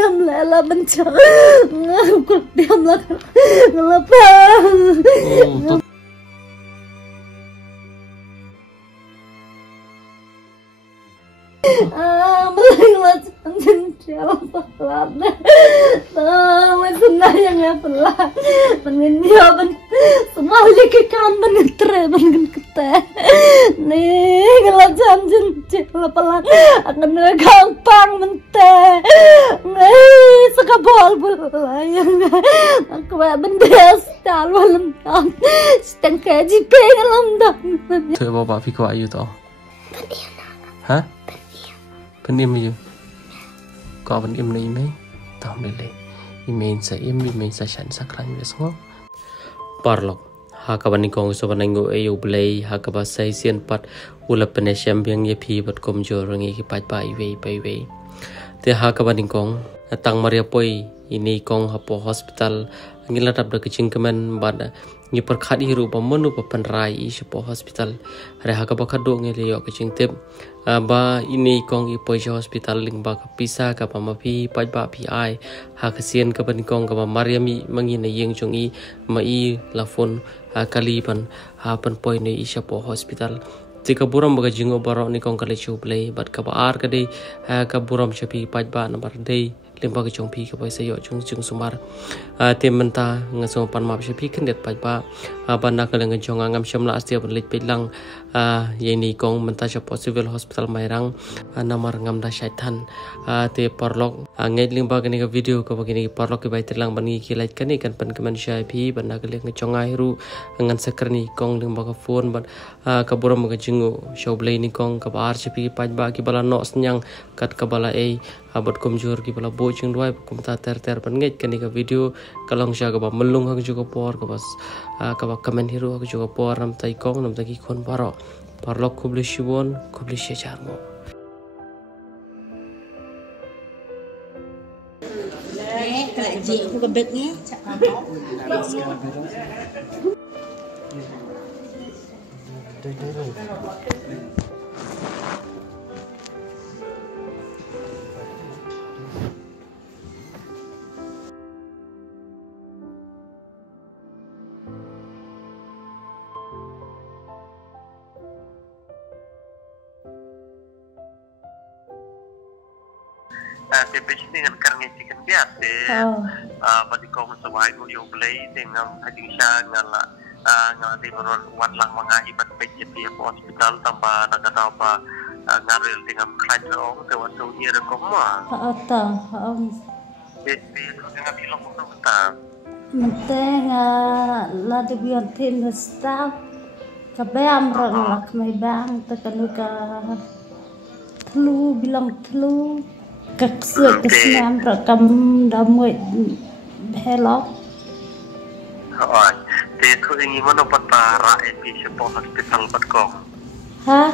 Lela bencang ngakut diam lah ngelepah melenglet jalan pelan senang yang pelan mengindia semua lagi kamen tre mengen kete nih ngelat jalan pelan akan gampang mente nih suka bol yang aku bendes talu lembang sedang kaji pengen lembang Thưa bapak Viko ayu toh hả bên im gì có bên im này mấy tao đây lấy email sẽ sẵn sàng lạnh về xuống parlok hakaban kong so banango ayo blay hakaba sai sian pat ula penesiam yang ye phi bat kom jor ngi ki pai pai te hakaban kong tang maria poi ini kong hapo hospital ngila tap da kicing kemen bad ni perkhadi ru pamonu papanrai i sepo hospital re hakaba khado ngi le yo kicing tip ba ini kong i poi hospital ling ba kapisa ka pamapi pai ba pi ai hakasian ka ban kong ka mariami mangi na yeng jong i mai la phone kali pan pan poi ne i sepo hospital jika buram baga jingo barok ni kong kale chu play bat ka ba ar ka dei ka buram chapi pai ba number dei limba ke chongpi ke pai sayo chung sumar tem menta ngaso pan map chapi kendet pai ba banda ka leng jong ngam shamla astia ban lit pelang ye ni kong menta chapo civil hospital mairang namar ngam da shaitan te parlok ngai limba ke ni ka video ka bagini parlok ke bai telang ban ki like kan ni kan pan kemen shai pi banda ka leng jong ai ru ngan sakrni kong limba ka phone ban ka buram ka jingo show play ni kong ka bar chapi pai ba ki bala no senyang kat ka bala ei abot komjor ki bala bojing duai kum ta ter pan ngai kan ni ka video kalong sha ka ba melung ha juga por ka bas ka ba comment hero ha juga por nam tai kong nam taki khon paro parlok kubli shibon kubli shecharmo chị không còn đực nhé Tempe dengan karang chicken biasa. Bagi kau sesuai kau yang beli dengan hajing syah ngala di wan lang mga ibat PJP hospital tambah naga apa ngaril dengan kerja orang tewan tu ia rekomah. Jadi dengan bilang pun betul. Menteng la de biar tim staff kabam rak mai bang tekanuka telu bilang telu kaksuat kesenam rakam damai hello. Oh, dia tu ingin mana patara di sebuah hospital berkong. Hah?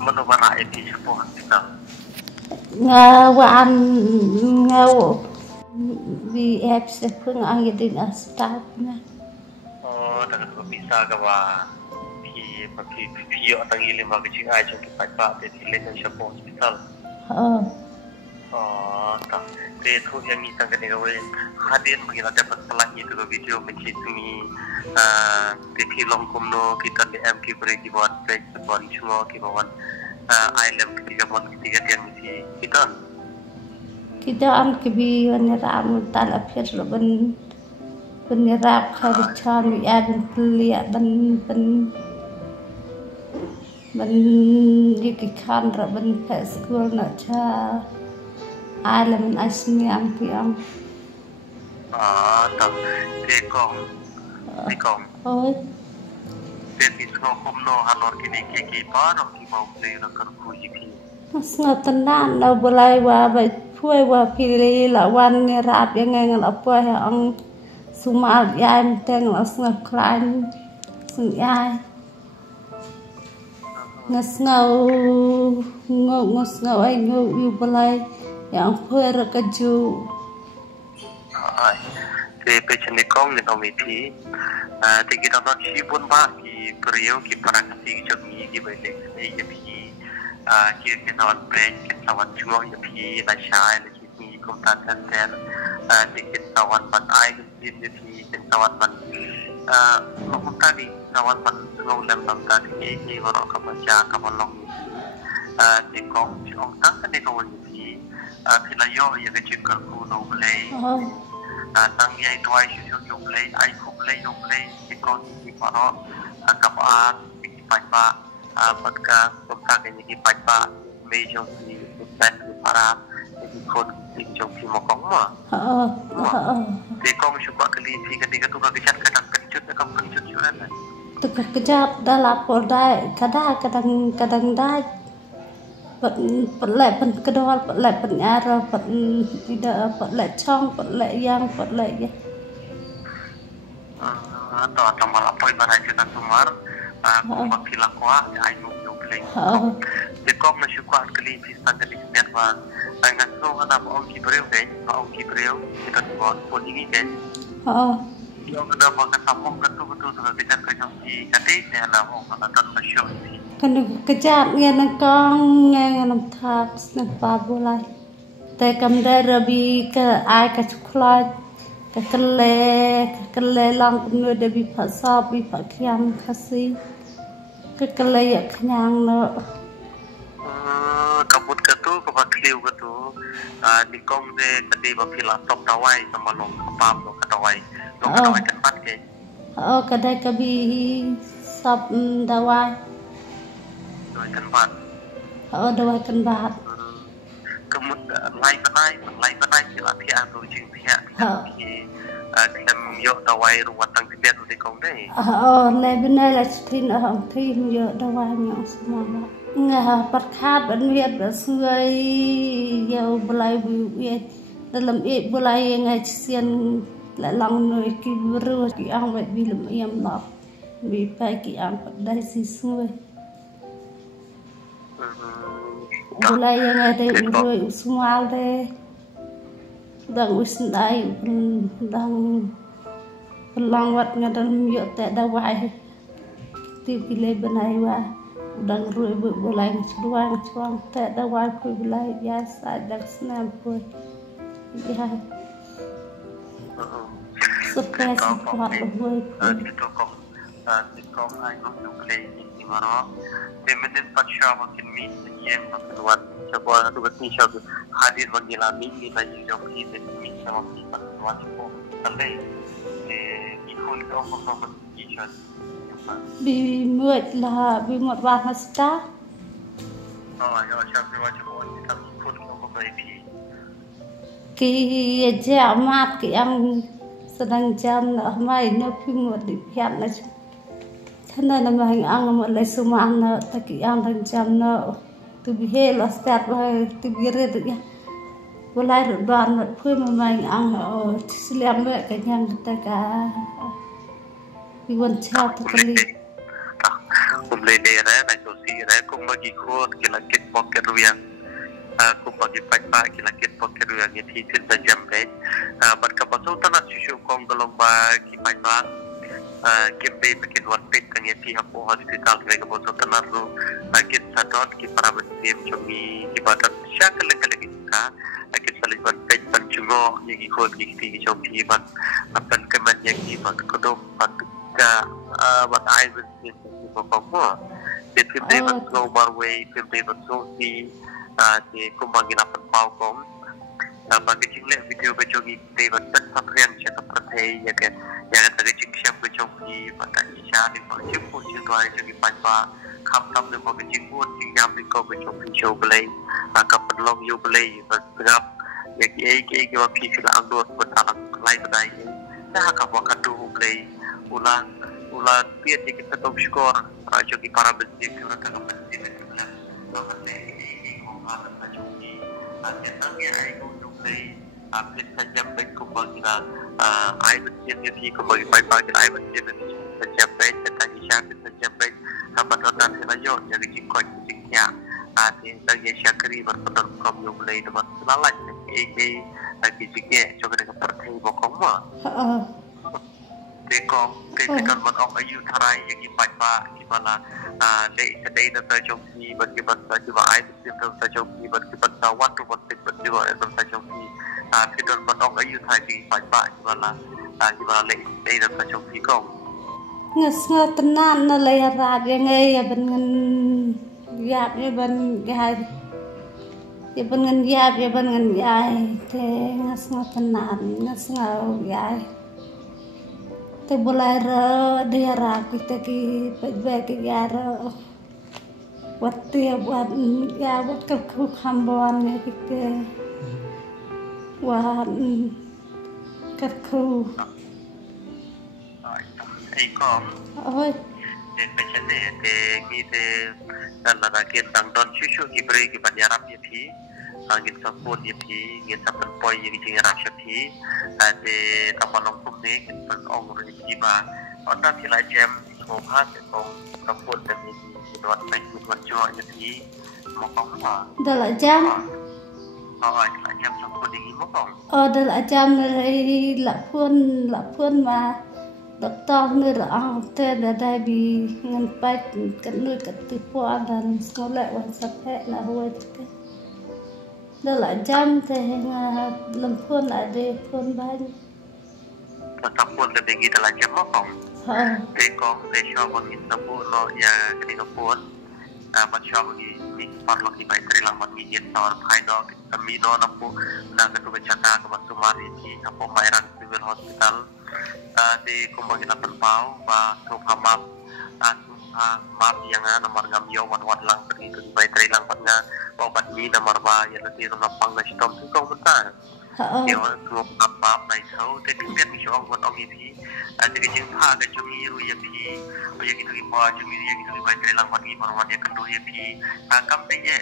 Mana patara di sebuah hospital. Ngawan ngaw vi apps pun angin staffnya. Oh, dengan tu bisa kawa pi atang ilim bagi cingai jom kita pak di ilim sebuah hospital. Oh, tak. Dia tu yang ni tangga ni kawan hadir bagi dapat pelangi tu video mencintui di film kumno kita di MK beri buat break buat semua kibawan island ketiga buat ketiga yang mesti kita am kebi ram tal afir ben penirap kharichan wi aben pelia ben dikikan ben ke school nak cha island asni am piam tak dekong oi di sekolah kumno halor kini kiki paro ki mau beli nak kerja kiki Sengat tenanเราบ่ไล่ว่าไปช่วยว่าพี่ละวันนี่ราบยังไงงั้นเอาไปให้อังสุมายายมันแต่งแล้วสงคลายสึงยายงสงงสงไอ้งอยู่บ่ไล่yangเพื่อระกจู Thì bây giờ này con nên ông ấy thì kita nak sibun pak ki beliau ki praktisi jogi ki beli ni jadi kita wan break kita wan cuma jadi nasai lagi ni kumtan dan dikit tawan ban ai din di tawan ban kumtan di tawan ban ngolem tam ta ki waro ka baca ka balong di kong ong tang kan di kong di pilayo ya ke cikar ku no play tang yai tuai shu yo play ai ku play yo play di kong di waro ka ba di pa apakah kumtan ni pa mejong di dan para ikut ikut mau kamu di kamu coba kali ketika tu kejar kadang kencut kamu kencut juga kan tu kejap dah lapor dah kadang dah pelak pen kedua pelak penyara tidak pelak chong pelak yang pelak ya atau malah poin mana kita sumar bagi lakwa ai nu di kom na syukur kali fistan kali sekian wan dengan so ada orang kibreu kita buat polisi kan yang ada makan sapong betul kita kerja di kati dan orang akan masuk kan kejap ngan kong ngan thap nak pa bolai te kam da rabi ka ai ka chuklat ka kale lang nu de bi pha sa bi pha khiam khasi ka kale ya khnyang no kabut ketu kebat kliu ketu di kong de tadi bapila top tawai sama long kapam lo katawai tempat ke kadai kabi sab dawai tempat dawai tempat kemud lai benai sila pihak tu jing pihak kita yo tawai ruwat tang tibiat di kong de lai benai la chtin hong thim yo dawai nyong semua ngah perkhat ban viet ba suai yo belai viet dalam belai ngai sian la long noi ki bru ki ang bai bi lam yam la bi pa ki ang dai si suai belai ngai de roi sual de dang usndai dang long wat ngadam yo ta dawai ti ki le benai wa đang rưỡi bự lại chuang tệ đã qua bự lại giá sai đặc nam bự giá super support bự di kom ai go to play di maro temen patsha makin mi yen makin coba tu ni shab hadir bagila mi na jo ki de mi sama ki wat ko tande ikon ko ko ki chat bị mượt là bị một vài hasta cái dẻo mát cái ăn sedang jam là mai nó phim một điểm hiện là thế nên là mình ăn một lấy số ăn nó ta cái ăn đang jam nó từ bị hết là start rồi từ bị rơi được ya vừa lại rồi đoàn một phim mà mình ăn ở xem vậy cái nhang ta cả bị quần treo thật là kumle dera na josi ra kum bagi khot kilakit pocket ruang kum bagi paipa kilakit pocket ruang ni thi tin ta jam re bat ka pasu tana shishu kom dolong ba ki paipa kimbe paket wat pet kan ye thi hapo hospital re ka pasu tana ru kit sadot ki parabat sim chomi ki batat shakal kale ki ka kit salih bat pet pan chungo ye ki khot ki thi chomi bat apan kemat ye ki bat kodok bat ka bat ai bet Papua, David go Marway, David Sophie, the Kumbangina Palcom, packaging video which you David Saprian Chapate, again, Yanatariching Sham which you give, but I shall for you put you to give Papa, come from the packaging wood, Yamiko which you show blade, a couple long you blade, but up, Yaki, give a piece of outdoor, but like a dying, Nakawakatu play, Ulan pia kita top skor jogi para besi kita tak besi juga bahkan ini orang tak jogi tentangnya aku play update saja baik kumbagira ai besi ni kumbagi pagi ai besi ni saja baik tentang siapa saja baik apa total saja jadi cikoi ciknya tentang syakri berperan kamu play dengan selalat lagi ciknya juga dengan pertanyaan bokomma Tekom buat orang ayu tarai yang ibat pak gimana leh sedai dan terjadi bagi bangsa juga air sistem terjadi bagi bangsa waktu bagi bangsa juga terjadi Tidur berdong ayu tadi banyak gimana lagi dan macam fikong. Nggak tenan na layar yang ya bengen yap ya ben gay ya bengen yap ya bengen gay te nggak tenan nggak gay te boleh dia ragu te ki baik garo waktu ya buat kerku kambuan ya kita buat kerku Ikom. ôi Macam ni, kita dalam kita tangton susu kibri kibanyaram ya pi, angin sapun ya pi, angin sapun poi yang jingaram ya pi, ada tampalong pun ni kita orang ni ba, orangที่หลายแจมโมพาสของsapun dan ini buat banyak buat jual ya pi, mokong apa? dah lah jam Oh, lah jam sapun ini mokong. dah lah jam dari lapun mà doktor ni orang tu dah bi ngampai kena ketipu dan sekolah wasapek lah buat tu. Dah lah jam teh lempun ada pun banyak. Sapun lebih kita lah jam mokong. Tekong, tekong bagi sapun lo ya kini pun. Macam bagi ni parlo kita terilang bagi jen tawar paidok kami no nampu nak ketua cakap ke Masumari di apa Mairan Civil Hospital. Di kumbangin akan pau ba Tuhamap map yang nomor ngamyo wan lang pergi ke bayi terilang pada obat ni nomor ba yang nanti nampang nasi tom tu kau betul. Dia tu apa naik tahu tapi dia ni orang buat orang ini jadi jengah ke cumi ruya pi ruya kita ibu cumi ruya kita bayi terilang pada ibu orang dia kedua ya pi kami je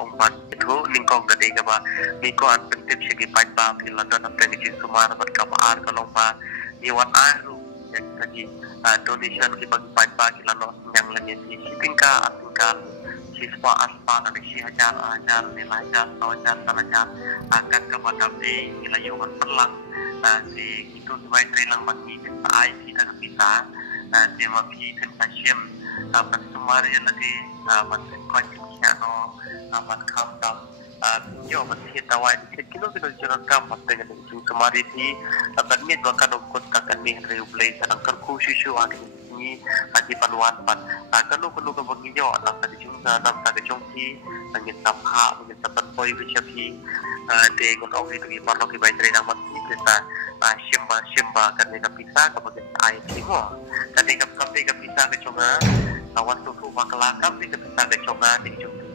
obat itu lingkong gede ke ba lingkong penting segi bayi ba pi London apa ni semua dapat kabar kalau ba Iwan aru yang tadi donation kita bagi lalu yang lainnya di tingkat siswa aspa dan hajar nilai hajar tanajar akan kepada nilai yuan perlang di itu sebagai terilang bagi kita kita kita di mapi kita sim bersumar yang tadi masih konsumsi amat kamdam yo masih tahu kilo jalan kamar dengan ujung kemari di abangnya dua kali kota ni replay sedang kerku susu ini haji panuan pan kalau kebagi yo nak tadi juga nak tadi jongki angin sapha angin sapan poi bicapi de gunung itu di parlo ki baitri nama kita simba kan ni kapisa kemudian air semua tadi kapisa ke conga awan tu bakal kami kapisa ke conga di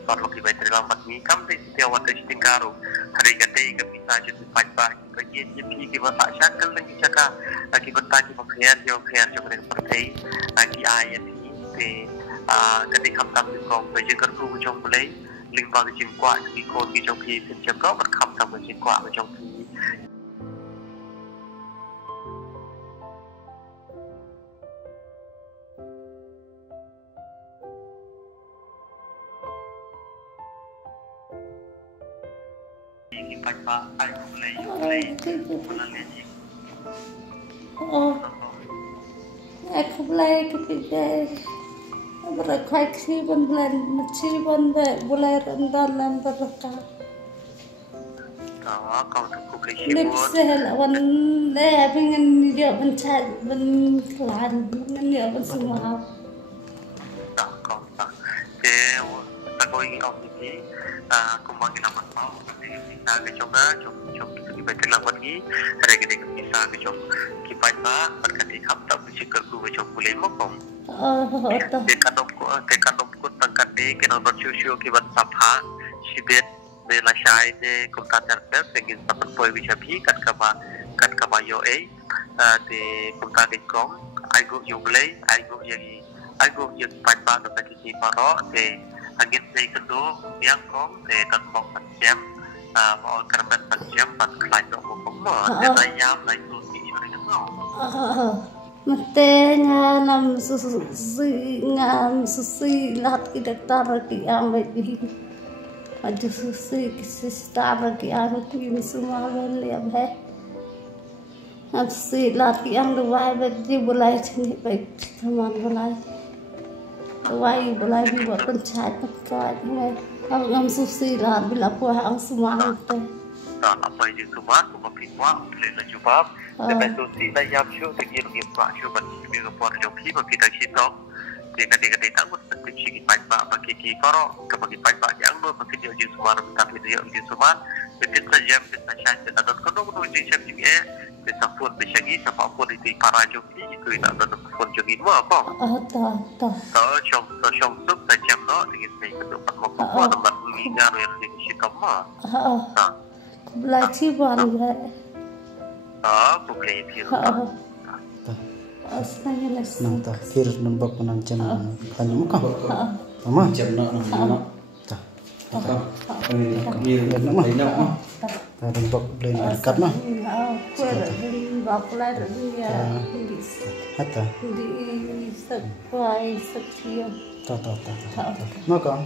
parlo ki baitri lambat ni kami setiap waktu tingkaru hari gede kapisa jadi pajak ke JP ki bahasa syakal dan cakap lagi bertanya mengkhiar jo dengan partai lagi ayat ini ketika kami kau berjengker ku jong boleh lingkar jengkuat di kod di jong ki jengkau berkam tak berjengkuat jong ki Pak ai boleh aku boleh kita berkai si bulan macam boleh rendalan berkah. Kau tu kau Lipsel wan deh pengen dia mencari kelan dia semua. Kau tak. Kau ingin ini kumbangin apa tahu kita ke coba kita baca lawan ni hari ini kita ke coba kita baca berkati ham tak bersikap ku coba boleh mokong tekan dok tangkat de kena bersusu kita sapha sibet bela syai de kumta terper pengin sapan poi bisa pi kat kaba yo de kumta de kong aigo yo boleh aigo yang baca dapat kita paro de angin saya kedua yang kong kan bok jam mau kerban jam pas kelai dok bok dan ayam lain tu ni dengan mau matenya nam susi lahat kita taruh di yang baik ada susi kita taruh di yang itu semua lihat deh nam susi lahat yang dua baik boleh jadi baik teman boleh Wai boleh dibuat pencet pencet ni. Kalau ngam susi lah bila puah ang semua tu. tak apa yang cuma berpikir boleh nak cuba dan sosial dan yang show terkini lebih kuat show bagi report yang kita kita Dika takut kecil pajak bagi kikoro kebagi pajak yang lu bagi dia uji sumar tapi dia uji sumar betul saja bisa saja dan kalau uji jam ini bisa pun bisa ni siapapun itu para joki itu tidak ada pun joki dua apa so syong sub jam no dengan saya kedepan mau tempat mengingat yang di situ mah belajar boleh boleh itu Asnanya nang takir nembak penancan hanya muka mama jam nak tak kami nak mah nembak beli dekat mah hatta di sepai sekian tak maka